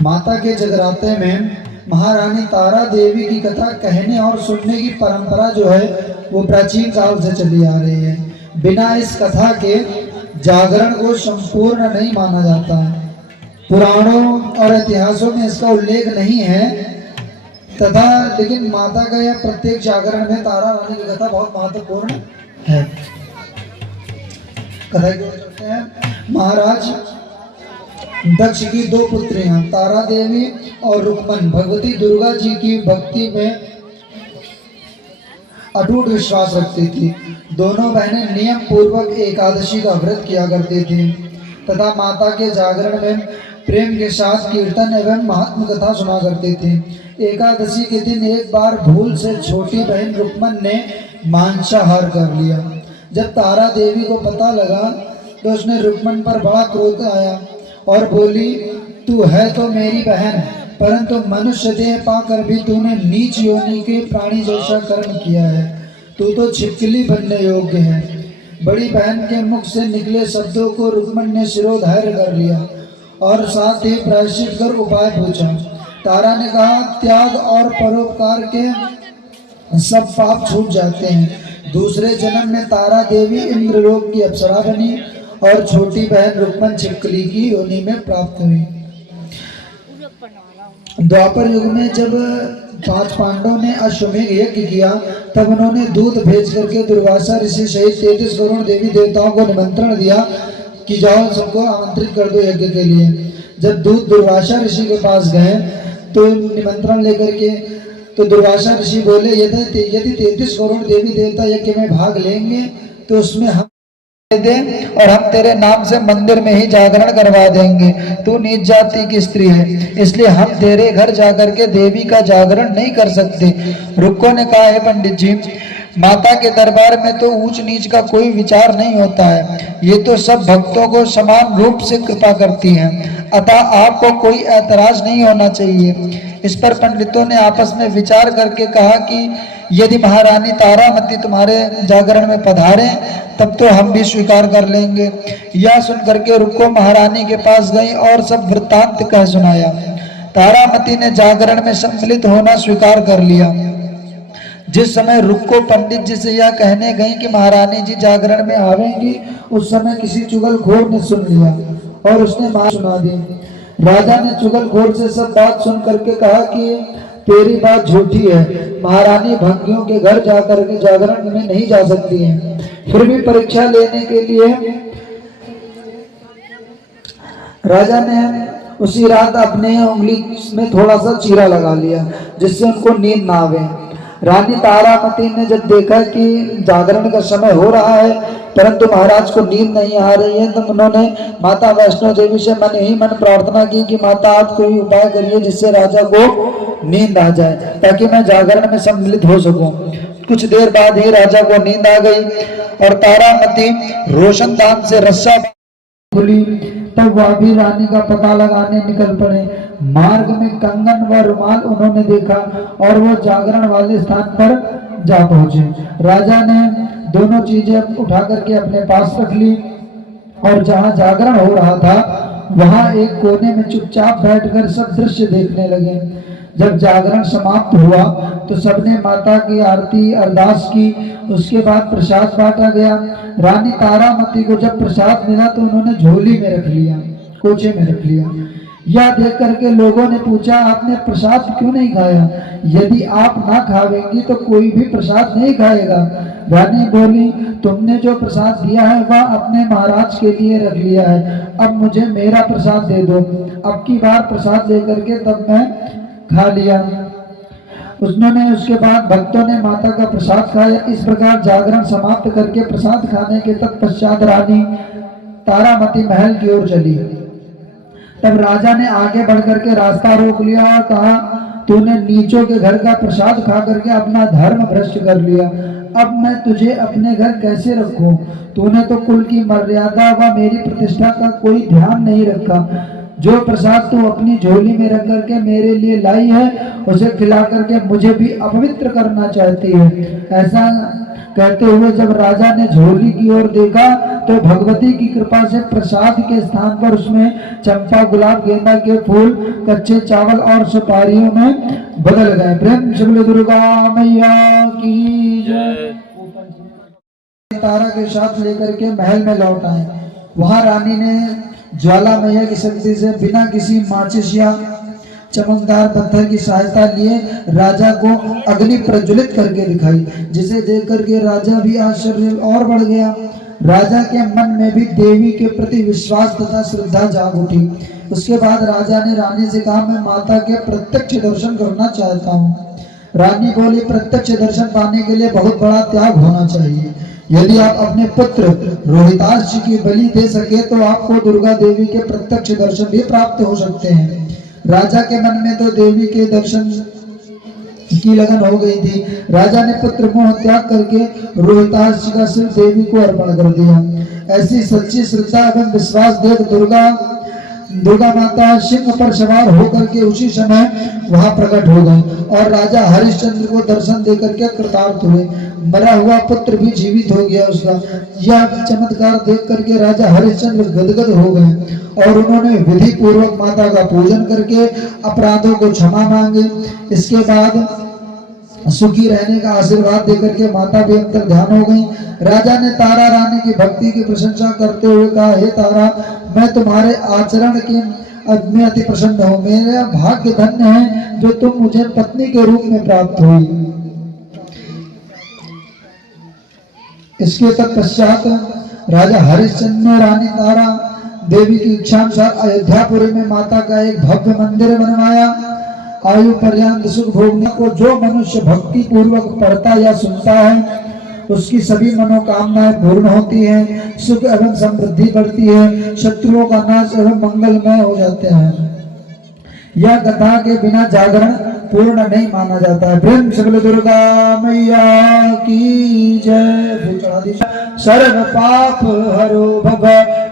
माता के जगराते में महारानी तारा देवी की कथा कहने और सुनने की परंपरा जो है वो प्राचीन काल से चली आ रही है। बिना इस कथा के जागरण को संपूर्ण नहीं माना जाता है। पुराणों और इतिहासों में इसका उल्लेख नहीं है तथा लेकिन माता का यह प्रत्येक जागरण में तारा रानी की कथा बहुत महत्वपूर्ण है। कथा की ओर चलते हैं। महाराज दक्ष की दो पुत्रियां तारा देवी और रुक्मन भगवती दुर्गा जी की भक्ति में अटूट विश्वास रखती थी। दोनों बहनें नियम पूर्वक एकादशी का व्रत किया करती थी तथा माता के जागरण में प्रेम के साथ कीर्तन एवं महात्म कथा सुना करती थी। एकादशी के दिन एक बार भूल से छोटी बहन रुक्मन ने मांसाहार कर लिया। जब तारा देवी को पता लगा तो उसने रुक्मन पर बड़ा क्रोध आया और बोली, तू है तो मेरी बहन, परंतु मनुष्य देह पाकर भी तूने नीच योनि के प्राणी जैसा कर्म किया है। तू तो छिपकली बनने योग्य है। बड़ी बहन के मुख से निकले शब्दों को रुक्मन ने शिरोधार्य कर लिया और साथ ही प्रायश्चित कर उपाय पूछा। तारा ने कहा, त्याग और परोपकार के सब पाप छूट जाते हैं। दूसरे जन्म में तारा देवी इंद्रलोक की अप्सरा बनी और छोटी बहन रुक्मन छिपकली की योनि में प्राप्त हुई। द्वापर युग में जब 5 पांडवों ने अश्वमेध यज्ञ किया तब उन्होंने दूत भेज करके दुर्वासा ऋषि सहित 33 करोड़ देवी देवताओं को निमंत्रण दिया कि जाओ सबको आमंत्रित कर दो यज्ञ के लिए। जब दूत दुर्वासा ऋषि के पास गए तो निमंत्रण लेकर के तो दुर्वासा ऋषि बोले, यदि 33 करोड़ देवी देवता यज्ञ में भाग लेंगे तो उसमें हम दे और हम तेरे नाम से मंदिर में ही जागरण करवा देंगे। तू नीच जाति की स्त्री है, इसलिए हम तेरे घर जाकर के देवी का जागरण नहीं कर सकते। रुक्को ने कहा, है पंडित जी, माता के दरबार में तो ऊंच नीच का कोई विचार नहीं होता है। ये तो सब भक्तों को समान रूप से कृपा करती हैं, अतः आपको कोई ऐतराज नहीं होना चाहिए। इस पर पंडितों ने आपस में विचार करके कहा कि यदि महारानी तारामती तुम्हारे जागरण में पधारे तब तो हम भी स्वीकार कर लेंगे। यह सुन करके रुक्को महारानी के पास गई और सब वृत्तांत कह सुनाया। तारामती ने जागरण में सम्मिलित होना स्वीकार कर लिया। जिस समय रुक्को पंडित जी से यह कहने गई कि महारानी जी जागरण में आवेंगी, उस समय किसी चुगलखोर ने सुन लिया और उसने बात सुना दी। राजा ने चुगलखोर से सब बात सुन करके कहा कि तेरी बात झूठी है, महारानी भंगियों के घर जाकर के जागरण में नहीं जा सकती हैं। फिर भी परीक्षा लेने के लिए राजा ने उसी रात अपने उंगली में थोड़ा सा चीरा लगा लिया जिससे उनको नींद ना आवे। रानी तारामती ने जब देखा कि जागरण का समय हो रहा है परंतु महाराज को नींद नहीं आ रही है तो उन्होंने माता वैष्णो देवी से मन ही मन प्रार्थना की कि माता आप कोई उपाय करिए जिससे राजा को नींद आ जाए ताकि मैं जागरण में सम्मिलित हो सकूं। कुछ देर बाद ही राजा को नींद आ गई और तारामती रोशनदान से रस्सा खुली। तब वह भी रानी का पता लगाने निकल पड़े। मार्ग में कंगन व रुमाल उन्होंने देखा और वो जागरण वाले स्थान पर जा पहुंचे। राजा ने दोनों चीजें उठा करके अपने पास रख ली और जहां जागरण हो रहा था वहां एक कोने में चुपचाप बैठकर सब दृश्य देखने लगे। जब जागरण समाप्त हुआ तो सबने माता की आरती अरदास की। उसके बाद प्रसाद बांटा गया। रानी तारामती को जब प्रसाद मिला तो उन्होंने झोली में रख लिया, कोचे में रख लिया। यह देख करके लोगों ने पूछा, आपने प्रसाद क्यों नहीं खाया? यदि आप ना खावेंगी तो कोई भी प्रसाद नहीं खाएगा। रानी बोली, तुमने जो प्रसाद दिया है वह अपने महाराज के लिए रख लिया है, अब मुझे मेरा प्रसाद दे दो। अब की बार प्रसाद लेकर के तब मैं खा लिया। उन्होंने उसके बाद भक्तों ने माता का प्रसाद खाया। इस प्रकार जागरण समाप्त करके प्रसाद खाने के तत्पश्चात रानी तारामती महल की ओर चली। तब राजा ने आगे बढ़ करके रास्ता रोक लिया और कहा, तूने नीचों के घर का प्रसाद खा करके अपना धर्म भ्रष्ट कर लिया। अब मैं तुझे अपने घर कैसे रखूं? तूने तो कुल की मर्यादा व मेरी प्रतिष्ठा का कोई ध्यान नहीं रखा। जो प्रसाद तू अपनी झोली में रख करके मेरे लिए लाई है उसे खिला करके मुझे भी अपवित्र करना चाहती है। ऐसा कहते हुए जब राजा ने झोली की ओर देखा तो भगवती की कृपा से प्रसाद के स्थान पर उसमें चंपा, गुलाब, गेंदा के फूल, कच्चे चावल और सुपारियों में बदल गए। प्रेम से बोलो दुर्गा मैया की जय। तारा के साथ लेकर के महल में लौट आए। वहां रानी ने ज्वाला मैया की शक्ति से बिना किसी माचिस या चमकदार पत्थर की सहायता लिए राजा को अग्नि प्रज्वलित करके दिखाई, जिसे देख करके राजा भी आश्चर्य और बढ़ गया। राजा के मन में भी देवी के प्रति विश्वास तथा श्रद्धा जाग उठी। उसके बाद राजा ने रानी से कहा, मैं माता के प्रत्यक्ष दर्शन करना चाहता हूँ। रानी बोली, प्रत्यक्ष दर्शन पाने के लिए बहुत बड़ा त्याग होना चाहिए। यदि आप अपने पुत्र रोहिताक्ष की बलि दे सके तो आपको दुर्गा देवी के प्रत्यक्ष दर्शन भी प्राप्त हो सकते हैं। राजा के मन में तो देवी के दर्शन की लगन हो गई थी। राजा ने पुत्र मोह त्याग करके रोहिताक्ष का सिर देवी को अर्पण कर दिया। ऐसी सच्ची श्रद्धा एवं विश्वास देख दुर्गा माता सिंह पर सवार होकर के उसी समय वहां प्रकट हो गई और राजा हरिश्चंद्र को दर्शन देकर के कृतार्थ हुए। मरा हुआ पुत्र भी जीवित हो गया उसका। यह चमत्कार देख करके राजा हरिश्चंद्र गदगद हो गए और उन्होंने विधि पूर्वक माता का पूजन करके अपराधों को क्षमा मांगे। इसके बाद सुखी रहने का आशीर्वाद देकर के माता भी अंतर ध्यान हो गई। राजा ने तारा रानी की भक्ति की प्रशंसा करते हुए कहा, हे तारा, मैं तुम्हारे आचरण के में अति प्रसन्न हूँ। मेरा भाग्य धन्य है जो तुम मुझे पत्नी के रूप में प्राप्त हुई। इसके तत्पश्चात राजा हरिश्चंद्र ने रानी तारा देवी की इच्छानुसार अयोध्यापुरी में माता का एक भव्य मंदिर बनवाया। आयु पर्यंत सुख भोगने को जो मनुष्य भक्ति पूर्वक पढ़ता या सुनता है उसकी सभी मनोकामनाएं पूर्ण होती हैं, सुख एवं समृद्धि बढ़ती है, शत्रुओं का नाश एवं मंगलमय हो जाते हैं। यह कथा के बिना जागरण पूर्ण नहीं माना जाता है। प्रेम से बोलो दुर्गा मैया की जय। सर्व पाप हरो भव,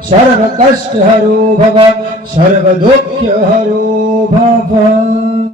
सर्व कष्ट हरो भव, सर्व दुख हरो भव।